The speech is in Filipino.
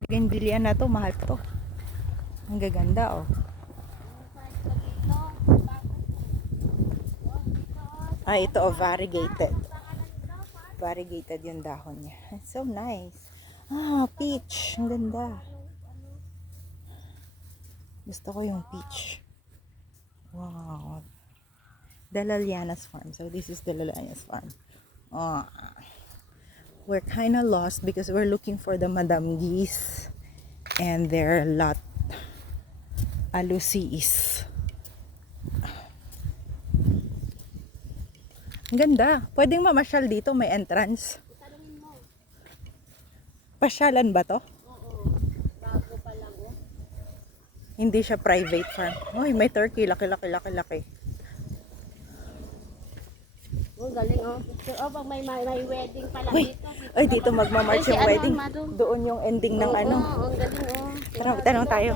Bougainvillea na to, mahal to. Ang gaganda oh. Ito oh, variegated. Variegated yung dahon niya. It's so nice. Peach. Ang ganda. Gusto ko yung peach. Wow. Dalalianas Farm. So this is Dalalianas Farm. We're kind of lost because we're looking for the Madame Geese and their lot Alucis. Ang ganda. Pwedeng mamasyal dito, may entrance. Pasyalan ba to? Oo. Bago pa lang oh. Hindi siya private farm. Uy, may turkey. Laki. Oh, galing oh. Picture oh, pag may wedding pala Uy, dito. ay dito magmamarch Ay, si yung wedding. Ama doon. Doon yung ending ng ano. Oo, ang galing oh. Tanong tayo.